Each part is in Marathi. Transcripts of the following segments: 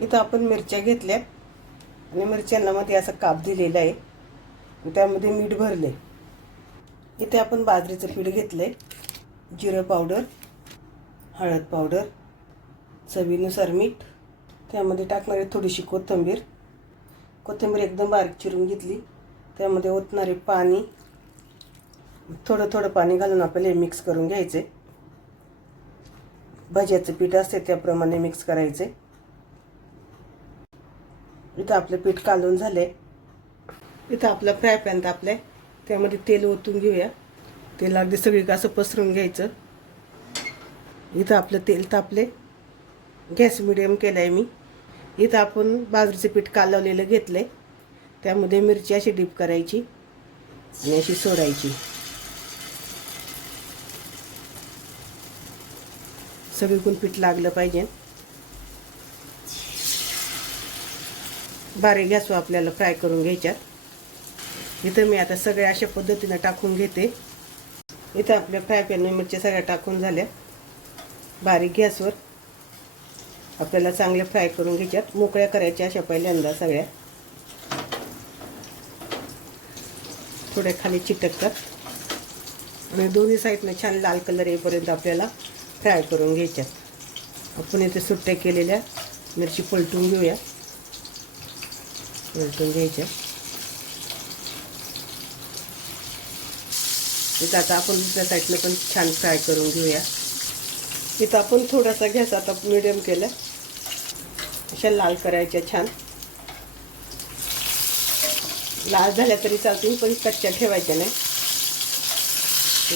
इथं आपण मिरच्या घेतल्या आणि मिरच्यांना मध्ये असं काप दिलेला आहे, त्यामध्ये मीठ भरले. इथे आपण बाजरीचं पीठ घेतलंय, जिरं पावडर, हळद पावडर, चवीनुसार मीठ, त्यामध्ये टाकणारी थोडीशी कोथिंबीर एकदम बारीक चिरून घेतली. त्यामध्ये ओतणारे पाणी, थोडं थोडं पाणी घालून आपल्याला मिक्स करून घ्यायचे. भज्याचं पीठ असते त्याप्रमाणे मिक्स करायचे. इथं आपलं पीठ कालवून झाले. इथं आपलं फ्राय पॅन तापलंय, त्यामध्ये तेल ओतून घेऊया. तेल अगदी सगळीकडे असं पसरून घ्यायचं. इथं आपलं तेल तापले, गॅस मिडियम केलाय मी. इथं आपण बाजरीचं पीठ कालवलेलं घेतलंय, त्यामध्ये मिरची अशी डीप करायची आणि अशी सोडायची. सगळीकडून पीठ लागलं पाहिजे. बारीक गॅसवर आपल्याला फ्राय करून घ्यायच्यात. इथं मी आता सगळ्या अशा पद्धतीने टाकून घेते. इथं आपल्या फ्राय पॅनमध्ये मिरच्या सगळ्या टाकून झाल्या. बारीक गॅसवर आपल्याला चांगले फ्राय करून घ्यायच्यात. मोकळ्या करायच्या अशा पहिल्यांदा सगळ्या. थोड्या खाली चिटकतात आणि दोन्ही साईडने छान लाल कलर येईपर्यंत आपल्याला फ्राय करून घ्यायच्यात. आपण इथे सुट्ट्या केलेल्या मिरची पलटून घेऊया. पलटून घ्यायच्या. इथं आता आपण दुसऱ्या साईडने पण छान फ्राय करून घेऊया. इथं आपण थोडासा गॅस आता मिडियम केला. अशा लाल करायच्या छान. लाल झाल्या तरी चालतील, पण कच्च्या ठेवायच्या नाही.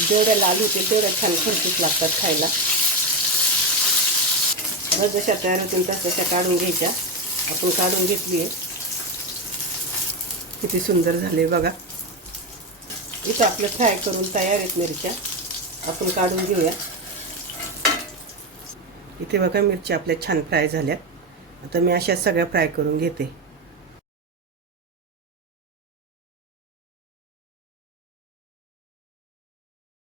जेवढ्या लाल होतील तेवढ्या छान खरपूस लागतात खायला. मग जशा तयार होतील तशा काढून घ्यायच्या. आपण काढून घेतली आहे. किती सुंदर झाले बघा. इथं आपलं फ्राय करून तयार आहेत मिरच्या. आपण काढून घेऊया. इथे बघा मिरच्या आपल्या छान फ्राय झाल्या. आता मी अशा सगळ्या फ्राय करून घेते.